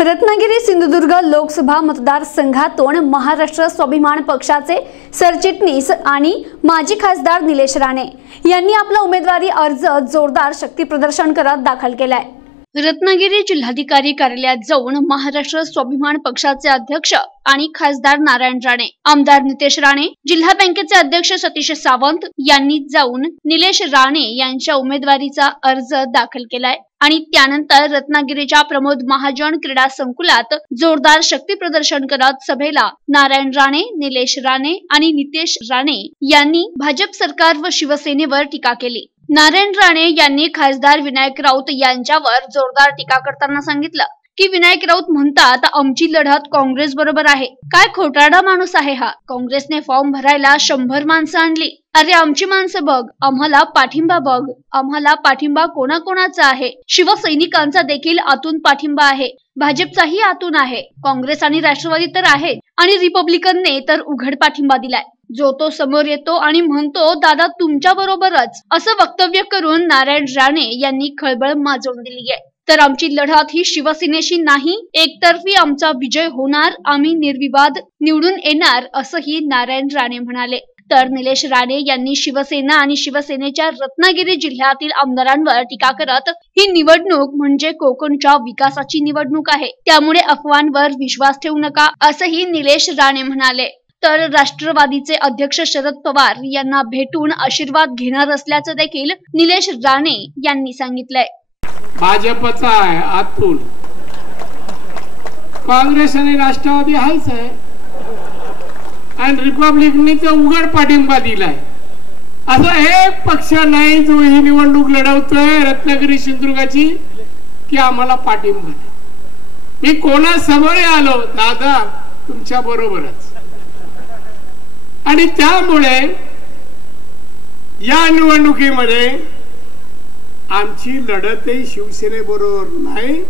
रत्नागिरी सिंधुदुर्ग लोकसभा मतदारसंघातून महाराष्ट्र स्वाभिमान पक्षाचे सरचिटणीस आणि माजी खासदार निलेश राणे यांनी आपला उमेदवारी अर्ज जोरदार शक्तीप्रदर्शन करत दाखल केलाय. रत्नागिरी जिल्हाधिकारी कार्यालयात जाऊन महाराष्ट्र स्वाभिमान पक्षाचे अध्यक्ष आणि खासदार नारायण राणे आमदार नितेश राणे जिल्हा बँकेचे अध्यक्ष सतीश सावंत यांनी जाऊन निलेश राणे यांच्या उमेदवारीचा अर्ज दाखल केलाय. आणि त्यानंतर रत्नागिरीच्या प्रमोद महाजन क्रीडा संकुलात जोरदार शक्ती प्रदर्शन करत सभेला नारायण राणे निलेश राणे आणि नितेश राणे यांनी भाजप सरकार व शिवसेनेवर टीका केली. नारायण राणे यांनी खासदार विनायक राऊत यांच्यावर जोरदार टीका करताना सांगितलं की विनायक राऊत म्हणतात आमची लढत काँग्रेस बरोबर आहे. काय खोटारडा माणूस आहे हा. काँग्रेसने फॉर्म भरायला शंभर माणसं आणली. अरे आमची माणसं बघ. आम्हाला पाठिंबा बघ. आम्हाला पाठिंबा कोणाकोणाचा आहे? शिवसैनिकांचा देखील आतून पाठिंबा आहे. भाजपचाही आतून आहे. काँग्रेस आणि राष्ट्रवादी तर आहे. आणि रिपब्लिकनने तर उघड पाठिंबा दिलाय. जो तो समोर येतो आणि म्हणतो दादा तुमच्या बरोबरच. असं वक्तव्य करून नारायण राणे यांनी खळबळ माजवून दिली आहे. तर आमची लढत ही शिवसेनेशी नाही एकतर्फी आमचा विजय होणार आम्ही निर्विवाद निवडून येणार असंही नारायण राणे म्हणाले. तर निलेश राणे यांनी शिवसेना आणि शिवसेनेच्या रत्नागिरी जिल्ह्यातील आमदारांवर टीका करत ही निवडणूक म्हणजे कोकणच्या विकासाची निवडणूक आहे. त्यामुळे अफवांवर विश्वास ठेवू नका असंही निलेश राणे म्हणाले. तर राष्ट्रवादीचे अध्यक्ष शरद पवार यांना भेटून आशीर्वाद घेणार असल्याचं देखील निलेश राणे यांनी सांगितलंय. भाजपचा आहे आतून. काँग्रेस आणि राष्ट्रवादी आहेच आहे. आणि रिपब्लिकनी तर उघड पाठिंबा दिलाय. असा एक पक्ष नाही जो ही निवडणूक लढवतोय रत्नागिरी सिंधुदुर्गाची की आम्हाला पाठिंबा नाही. मी कोणासमोर आलो दादा तुमच्या बरोबरच. आणि त्यामुळे या निवडणुकीमध्ये आमची लढतही शिवसेनेबरोबर नाही.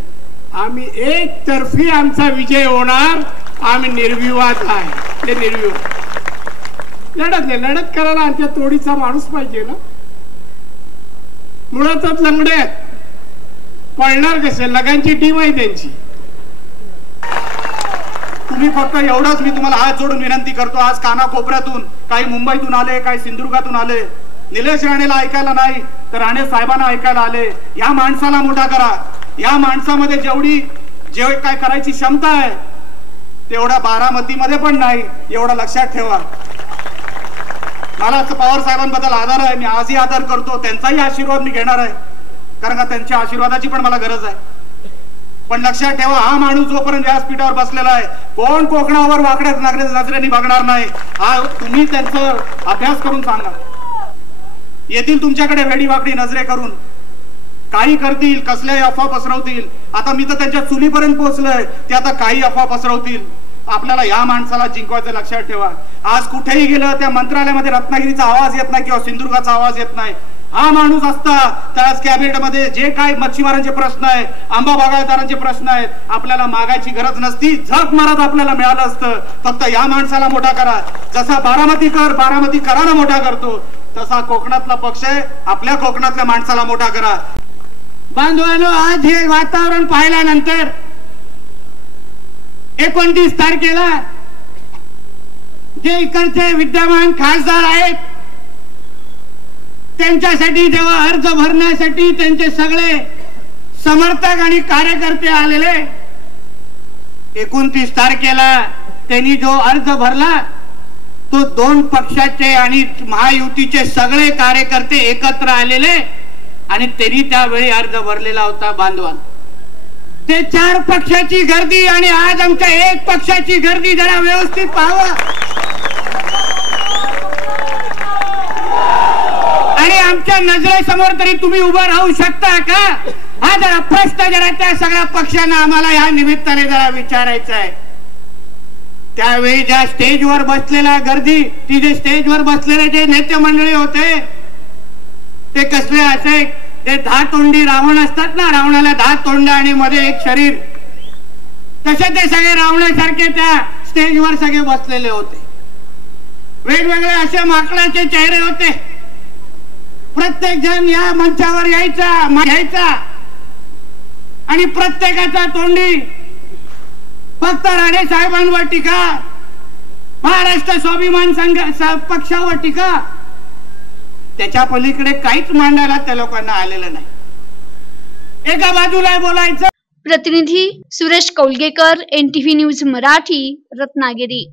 आम्ही एकतर्फी आमचा विजय होणार. आम्ही निर्विवाद आहे. ते निर्विवाद. लढत नाही. लढत करायला आमच्या तोडीचा माणूस पाहिजे ना? मुळातच लंगडे आहेत. पळणार कसे? लगांची टीम आहे त्यांची. तुम्ही फक्त एवढंच मी तुम्हाला हात जोडून विनंती करतो. आज कानाकोपऱ्यातून काही मुंबईतून आले काही सिंधुदुर्गातून आले. निलेश राणेला ऐकायला नाही तर राणे साहेबांना ऐकायला आले. या माणसाला मोठा करा. या माणसामध्ये जेवढी जे काय करायची क्षमता आहे तेवढा बारामतीमध्ये पण नाही एवढं लक्षात ठेवा. मला पवार साहेबांबद्दल आदर आहे. मी आजही आदर करतो. त्यांचाही आशीर्वाद मी घेणार आहे. कारण का त्यांच्या आशीर्वादाची पण मला गरज आहे. पण लक्षात ठेवा हा माणूस जोपर्यंत व्यासपीठावर बसलेला आहे कोण कोकणावर वाकड्यात नागरे नजरेने बघणार नाही. हा तुम्ही त्यांचं अभ्यास करून सांगा. येतील तुमच्याकडे वेडी वाकडी नजरे करून. काही करतील कसल्याही अफवा पसरवतील. आता मी तर त्यांच्या चुलीपर्यंत पोहोचलोय ते आता काही अफवा पसरवतील. आपल्याला या माणसाला जिंकवायचं लक्षात ठेवा. आज कुठेही गेलं त्या मंत्रालयामध्ये रत्नागिरीचा आवाज येत नाही किंवा सिंधुदुर्गाचा आवाज येत नाही. हा माणूस असता तर कॅबिनेटमध्ये जे काय मच्छीमारांचे प्रश्न आहे आंबा बागायतदारांचे प्रश्न आहेत आपल्याला मागायची गरज नसती झक मारत आपल्याला मिळालं असतं. फक्त या माणसाला मोठा करा. जसा बारामती कर बारामती कराला मोठा करतो तसा कोकणातला पक्ष आहे आपल्या कोकणातल्या माणसाला मोठा करा. बांधवानो आज हे वातावरण पाहिल्यानंतर एकोणतीस तारखेला जे इकडचे विद्यमान खासदार आहेत त्यांच्यासाठी जेव्हा अर्ज भरण्यासाठी त्यांचे सगळे समर्थक आणि कार्यकर्ते आलेले एकोणतीस तारखेला त्यांनी जो अर्ज भरला तो दोन पक्षाचे आणि महायुतीचे सगळे कार्यकर्ते एकत्र आलेले आणि त्यांनी त्यावेळी अर्ज भरलेला होता बांधवान. ते चार पक्षाची गर्दी आणि आज आमच्या एक पक्षाची गर्दी जरा व्यवस्थित पाहावा. आणि नजरेसमोर तरी तुम्ही उभं राहू शकता का? हा जरा प्रश्न जरा त्या सगळ्या पक्षांना आम्हाला या निमित्ताने जरा विचारायचा आहे. त्यावेळी ज्या स्टेजवर बसलेल्या गर्दी ती जे स्टेजवर बसलेले जे नेते मंडळी होते ते कसले असे ते दहा तोंडी रावण असतात ना रावणाला दहा तोंड आणि मध्ये एक शरीर. तसे ते सगळे रावणासारखे त्या स्टेजवर सगळे बसलेले होते. वेगवेगळे असे माकडाचे चेहरे होते. प्रत्येक जण या मंचावर यायचा यायचा. आणि प्रत्येकाचा तोंडी फक्त राणे साहेबांवर टीका. महाराष्ट्र स्वाभिमान संघ पक्षावर टीका. त्याच्या पलीकडे काहीच मांडायला त्या लोकांना आलेलं नाही. एका बाजूला बोलायचं. प्रतिनिधी सुरेश कौलगेकर एनटीव्ही न्यूज मराठी रत्नागिरी.